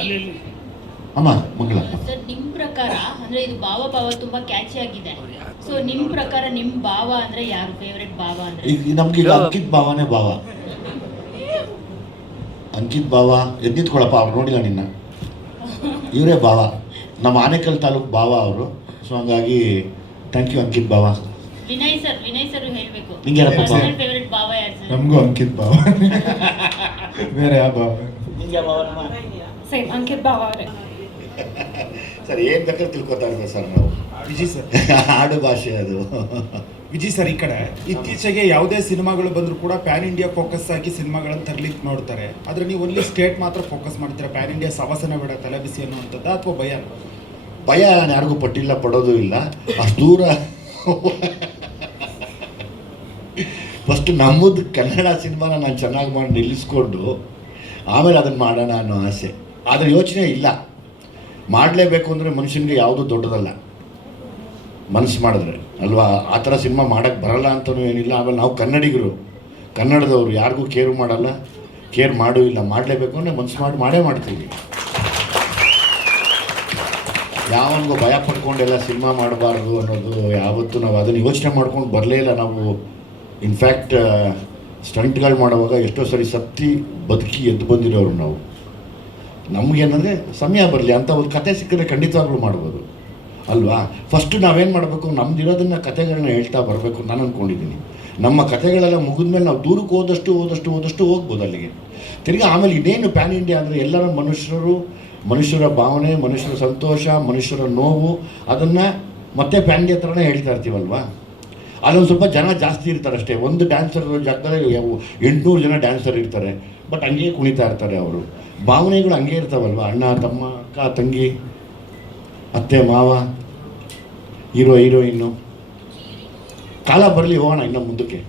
ಅಲ್ಲಿ ಅಮ್ಮ ಮಂಗಳಮ್ಮ. ಸರ್ ನಿಮ್ಮ ಪ್ರಕಾರ ಅಂದ್ರೆ ಇದು ಭಾವ ತುಂಬಾ ಕ್ಯಾಚಿ ಆಗಿದೆ. ಸೊ ನಿಮ್ಮ ಪ್ರಕಾರ ನಿಮ್ಮ ಭಾವ ಅಂದ್ರೆ ಯಾರು ಫೇವರೇಟ್ ಭಾವ ಅಂದ್ರೆ? ಈಗ ನಮ್ಗೆ ಈಗ ಅಂಕಿತ್ ಭಾವನೇ ಭಾವ. ಅಂಕಿತ್ ಭಾವ ಎದ್ದಿತ್ಕೊಳಪ್ಪ, ಅವ್ರು ನೋಡಿಲ್ಲ ನಿನ್ನ, ಇವರೇ ಭಾವ, ನಮ್ಮ ಆನೇಕಲ್ ತಾಲೂಕು ಭಾವ ಅವರು. ಸೊ ಹಂಗಾಗಿ ಥ್ಯಾಂಕ್ ಯು ಅಂಕಿತ್ ಭಾವ. ವಿನಯ್ ಸರ್ ಹೇಳ್ಬೇಕು, ನಿಂಗೆ ಯಾರಪ್ಪ ಭಾವ? ಫೇವರೇಟ್ ಭಾವ ಯಾರು ಸರ್? ನಮಗೂ ಅಂಕಿತ್ ಭಾವ. ಬೇರೆ ಯಾವ ಭಾವ? ಸೇಮ್ ಅಂಕಿತ್ ಭಾವ ಅವರೇ. ಸರ್ ಏನು ಬೇಕಾದ್ರೆ ತಿಳ್ಕೊತಾ ಇರ್ಬೇಕು ಸರ್ ನಾವು. ವಿಜಯ್ ಸರ್, ಆಡು ಭಾಷೆ ಅದು. ವಿಜಯ್ ಸರ್, ಈ ಕಡೆ ಇತ್ತೀಚೆಗೆ ಯಾವುದೇ ಸಿನಿಮಾಗಳು ಬಂದರೂ ಕೂಡ ಪ್ಯಾನ್ ಇಂಡಿಯಾ ಫೋಕಸ್ ಆಗಿ ಸಿನಿಮಾಗಳನ್ನು ತರಲಿಕ್ಕೆ ನೋಡ್ತಾರೆ. ಆದರೆ ನೀವು ಓನ್ಲಿ ಸ್ಟೇಟ್ ಮಾತ್ರ ಫೋಕಸ್ ಮಾಡ್ತೀರಾ. ಪ್ಯಾನ್ ಇಂಡಿಯಾ ಸವಾಸನ ಬೇಡ ತಲೆ ಬಿಸಿ ಅನ್ನುವಂಥದ್ದು ಅಥವಾ ಭಯ? ಭಯ ನಾನು ಯಾರಿಗೂ ಪಟ್ಟಿಲ್ಲ, ಪಡೋದು ಇಲ್ಲ. ಅಷ್ಟು ದೂರ ಫಸ್ಟ್ ನಮ್ಮದು ಕನ್ನಡ ಸಿನಿಮಾನ ನಾನು ಚೆನ್ನಾಗಿ ಮಾಡಿ ನಿಲ್ಲಿಸ್ಕೊಂಡು ಆಮೇಲೆ ಅದನ್ನು ಮಾಡೋಣ ಅನ್ನೋ ಆಸೆ. ಆದರೆ ಯೋಚನೆ ಇಲ್ಲ, ಮಾಡಲೇಬೇಕು ಅಂದರೆ ಮನುಷ್ಯನಿಗೆ ಯಾವುದೂ ದೊಡ್ಡದಲ್ಲ ಮನಸ್ಸು ಮಾಡಿದ್ರೆ ಅಲ್ವಾ. ಆ ಥರ ಸಿನಿಮಾ ಮಾಡೋಕ್ಕೆ ಬರಲ್ಲ ಅಂತಲೂ ಏನಿಲ್ಲ. ಆಮೇಲೆ ನಾವು ಕನ್ನಡಿಗರು, ಕನ್ನಡದವರು, ಯಾರಿಗೂ ಕೇರ್ ಮಾಡಲ್ಲ, ಕೇರ್ ಮಾಡೂ ಇಲ್ಲ. ಮಾಡಲೇಬೇಕು ಅಂದರೆ ಮನಸ್ಸು ಮಾಡಿ ಮಾಡೇ ಮಾಡ್ತೀವಿ. ಯಾವನಿಗೂ ಭಯ ಪಡ್ಕೊಂಡೆಲ್ಲ ಸಿನಿಮಾ ಮಾಡಬಾರ್ದು ಅನ್ನೋದು ಯಾವತ್ತೂ ನಾವು ಅದನ್ನು ಯೋಚನೆ ಮಾಡ್ಕೊಂಡು ಬರಲೇ ಇಲ್ಲ ನಾವು. ಇನ್ಫ್ಯಾಕ್ಟ್ ಸ್ಟಂಟ್ಗಳು ಮಾಡುವಾಗ ಎಷ್ಟೋ ಸರಿ ಸತ್ತಿ ಬದುಕಿ ಎದ್ದು ಬಂದಿರೋರು ನಾವು. ನಮಗೇನಂದರೆ ಸಮಯ ಬರಲಿ ಅಂತ ಒಂದು ಕತೆ ಸಿಕ್ಕಿದ್ರೆ ಖಂಡಿತವಾಗ್ಲೂ ಮಾಡ್ಬೋದು ಅಲ್ವಾ. ಫಸ್ಟು ನಾವೇನು ಮಾಡಬೇಕು, ನಮ್ದಿರೋದನ್ನು ಕತೆಗಳನ್ನ ಹೇಳ್ತಾ ಬರಬೇಕು ನಾನು ಅಂದ್ಕೊಂಡಿದ್ದೀನಿ. ನಮ್ಮ ಕತೆಗಳೆಲ್ಲ ಮುಗಿದ್ಮೇಲೆ ನಾವು ದೂರಕ್ಕೆ ಹೋದಷ್ಟು ಹೋಗ್ಬೋದು ಅಲ್ಲಿಗೆ. ತಿರ್ಗಿ ಆಮೇಲೆ ಇನ್ನೇನು ಪ್ಯಾನ್ ಇಂಡಿಯಾ ಅಂದರೆ ಎಲ್ಲರ ಮನುಷ್ಯರ ಭಾವನೆ, ಮನುಷ್ಯರ ಸಂತೋಷ, ಮನುಷ್ಯರ ನೋವು, ಅದನ್ನು ಮತ್ತೆ ಪ್ಯಾನ್ ಇಂಡಿಯಾ ಥರನೇ ಹೇಳ್ತಾ ಇರ್ತೀವಲ್ವಾ. ಅಲ್ಲೊಂದು ಸ್ವಲ್ಪ ಜನ ಜಾಸ್ತಿ ಇರ್ತಾರೆ ಅಷ್ಟೇ. ಒಂದು ಡ್ಯಾನ್ಸರ್ ಜಾಗದಲ್ಲಿ 800 ಜನ ಡ್ಯಾನ್ಸರ್ ಇರ್ತಾರೆ, ಬಟ್ ಹಂಗೆ ಕುಣಿತಾ ಇರ್ತಾರೆ. ಅವರು ಭಾವನೆಗಳು ಹಂಗೆ ಇರ್ತಾವಲ್ವ. ಅಣ್ಣ ತಮ್ಮ, ಅಕ್ಕ ತಂಗಿ, ಅತ್ತೆ ಮಾವ, ಹೀರೋ ಹೀರೋಯಿನ್ನು. ಕಾಲ ಬರಲಿ, ಹೋಗೋಣ ಇನ್ನು ಮುಂದಕ್ಕೆ.